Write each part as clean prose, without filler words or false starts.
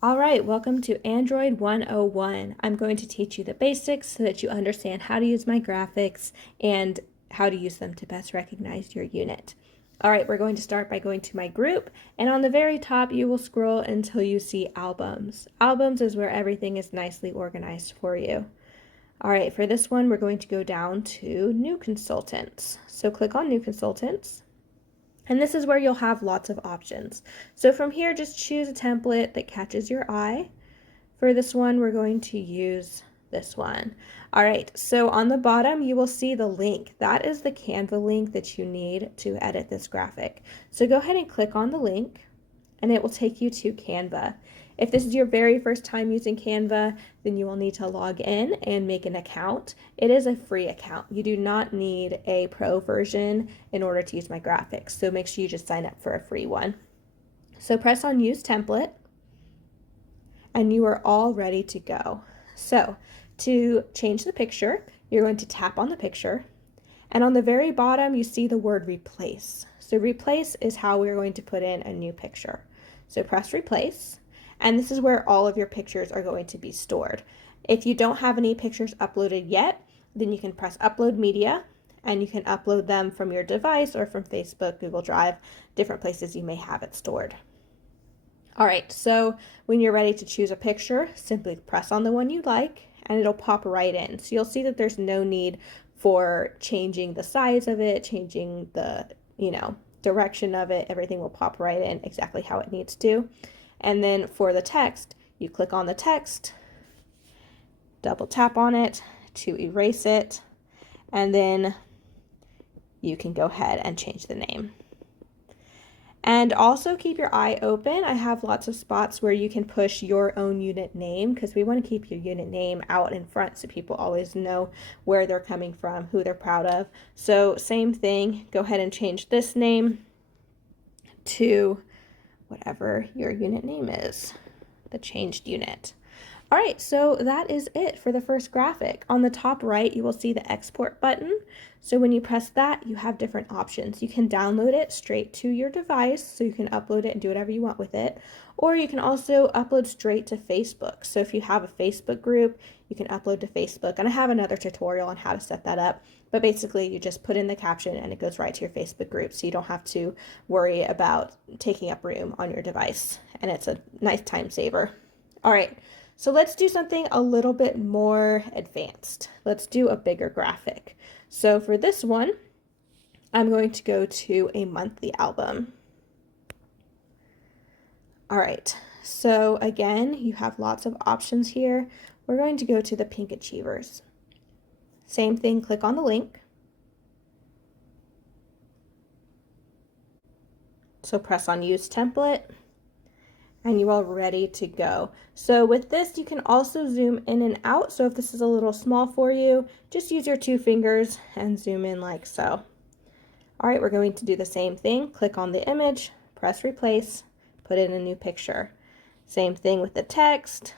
All right, welcome to Android 101. I'm going to teach you the basics so that you understand how to use my graphics and how to use them to best recognize your unit. All right, we're going to start by going to my group, and on the very top you will scroll until you see albums. Albums is where everything is nicely organized for you. All right, for this one we're going to go down to New Consultants. So click on New Consultants. And this is where you'll have lots of options. So from here, just choose a template that catches your eye. For this one, we're going to use this one. All right, so on the bottom, you will see the link. That is the Canva link that you need to edit this graphic. So go ahead and click on the link, and it will take you to Canva. If this is your very first time using Canva, then you will need to log in and make an account. It is a free account. You do not need a pro version in order to use my graphics, so make sure you just sign up for a free one. So press on Use Template, and you are all ready to go. So to change the picture, you're going to tap on the picture, and on the very bottom you see the word Replace. So replace is how we're going to put in a new picture. So press Replace, and this is where all of your pictures are going to be stored. If you don't have any pictures uploaded yet, then you can press Upload Media, and you can upload them from your device or from Facebook, Google Drive, different places you may have it stored. All right, so when you're ready to choose a picture, simply press on the one you like, and it'll pop right in. So you'll see that there's no need for changing the size of it, changing the, direction of it. Everything will pop right in exactly how it needs to. And then for the text, you click on the text, double tap on it to erase it, and then you can go ahead and change the name. And also keep your eye open. I have lots of spots where you can push your own unit name, because we want to keep your unit name out in front so people always know where they're coming from, who they're proud of. So same thing, go ahead and change this name to whatever your unit name is, the changed unit. All right, so that is it for the first graphic. On the top right, you will see the export button. So when you press that, you have different options. You can download it straight to your device, so you can upload it and do whatever you want with it. Or you can also upload straight to Facebook. So if you have a Facebook group, you can upload to Facebook. And I have another tutorial on how to set that up. But basically, you just put in the caption and it goes right to your Facebook group, so you don't have to worry about taking up room on your device. And it's a nice time saver. All right. So let's do something a little bit more advanced. Let's do a bigger graphic. So for this one, I'm going to go to a monthly album. All right, so again, you have lots of options here. We're going to go to the Pink Achievers. Same thing, click on the link. So press on Use Template, and you are ready to go. So with this, you can also zoom in and out. So if this is a little small for you, just use your 2 fingers and zoom in like so. All right, we're going to do the same thing. Click on the image, press Replace, put in a new picture. Same thing with the text.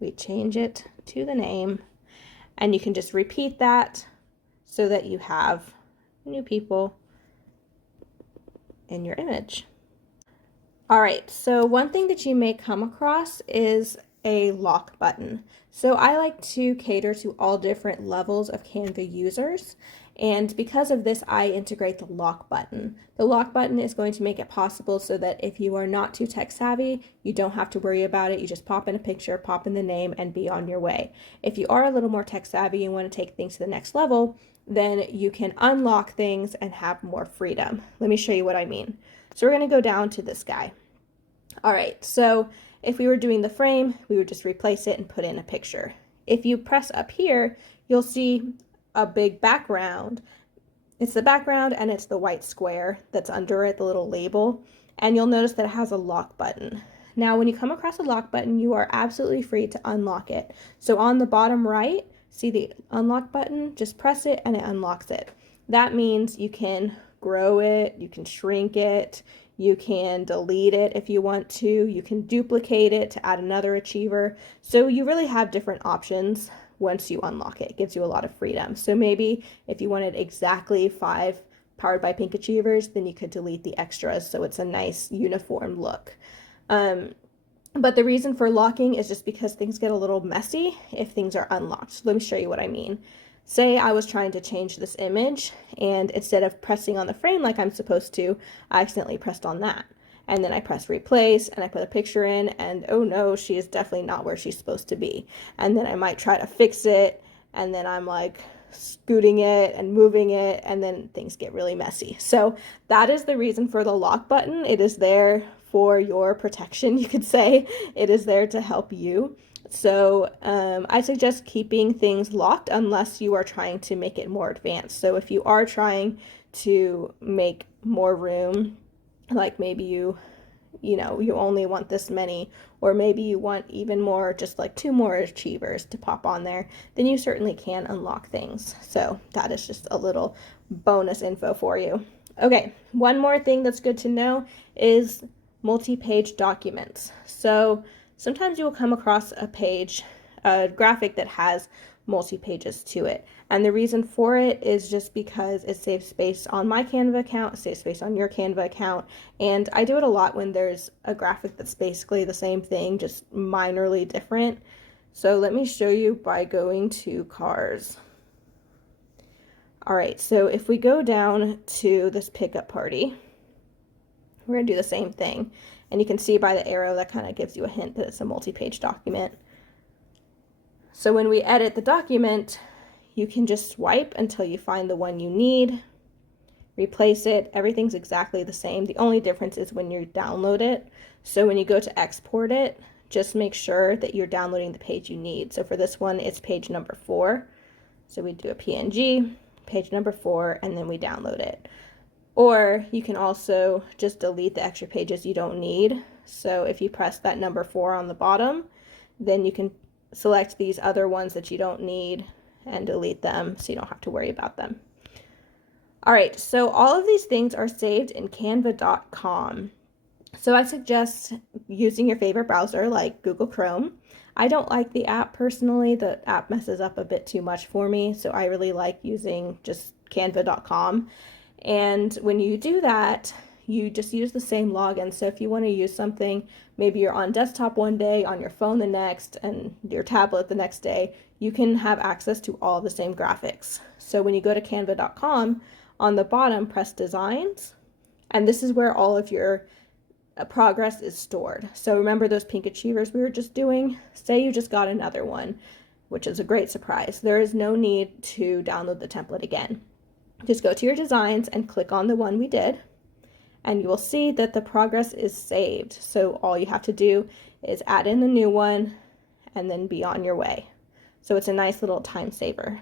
We change it to the name, and you can just repeat that so that you have new people in your image. All right, so one thing that you may come across is a lock button. So I like to cater to all different levels of Canva users, and because of this, I integrate the lock button. The lock button is going to make it possible so that if you are not too tech savvy, you don't have to worry about it. You just pop in a picture, pop in the name, and be on your way. If you are a little more tech savvy and want to take things to the next level, then you can unlock things and have more freedom. Let me show you what I mean. So we're going to go down to this guy. All right, so if we were doing the frame, we would just replace it and put in a picture. If you press up here, you'll see a big background. It's the background and it's the white square that's under it, the little label, and you'll notice that it has a lock button. Now, when you come across a lock button, you are absolutely free to unlock it. So on the bottom right, see the unlock button? Just press it and it unlocks it. That means you can grow it, you can shrink it, you can delete it if you want to, you can duplicate it to add another achiever. So you really have different options once you unlock it. It gives you a lot of freedom. So maybe if you wanted exactly 5 Powered by Pink Achievers, then you could delete the extras so it's a nice uniform look. But the reason for locking is just because things get a little messy if things are unlocked. So let me show you what I mean. Say I was trying to change this image, and instead of pressing on the frame like I'm supposed to, I accidentally pressed on that. And then I press replace and I put a picture in, and oh no, she is definitely not where she's supposed to be. And then I might try to fix it, and then I'm like scooting it and moving it, and then things get really messy. So that is the reason for the lock button. It is there for your protection, you could say. It is there to help you. So I suggest keeping things locked unless you are trying to make it more advanced. So if you are trying to make more room, like maybe you only want this many, or maybe you want even more, just like 2 more achievers to pop on there, then you certainly can unlock things. So that is just a little bonus info for you. Okay, one more thing that's good to know is multi-page documents. So sometimes you will come across a graphic that has multi-pages to it. And the reason for it is just because it saves space on my Canva account, it saves space on your Canva account, and I do it a lot when there's a graphic that's basically the same thing, just minorly different. So let me show you by going to cars. All right, so if we go down to this pickup party, we're gonna do the same thing. And you can see by the arrow that kind of gives you a hint that it's a multi-page document. So when we edit the document, you can just swipe until you find the one you need, replace it. Everything's exactly the same. The only difference is when you download it. So when you go to export it, just make sure that you're downloading the page you need. So for this one, it's page number 4. So we do a PNG, page number 4, and then we download it. Or you can also just delete the extra pages you don't need. So if you press that number 4 on the bottom, then you can select these other ones that you don't need and delete them so you don't have to worry about them. All right, so all of these things are saved in canva.com. So I suggest using your favorite browser like Google Chrome. I don't like the app personally. The app messes up a bit too much for me, so I really like using just canva.com. And when you do that, you just use the same login. So if you want to use something, maybe you're on desktop one day, on your phone the next, and your tablet the next day, you can have access to all the same graphics. So when you go to canva.com, on the bottom, press designs, and this is where all of your progress is stored. So remember those pink achievers we were just doing? Say you just got another one, which is a great surprise. There is no need to download the template again. Just go to your designs and click on the one we did, and you will see that the progress is saved. So all you have to do is add in the new one and then be on your way. So it's a nice little time saver.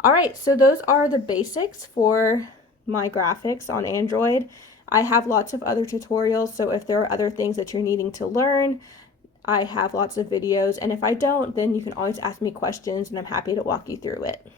All right, so those are the basics for my graphics on Android. I have lots of other tutorials, so if there are other things that you're needing to learn, I have lots of videos, and if I don't, then you can always ask me questions and I'm happy to walk you through it.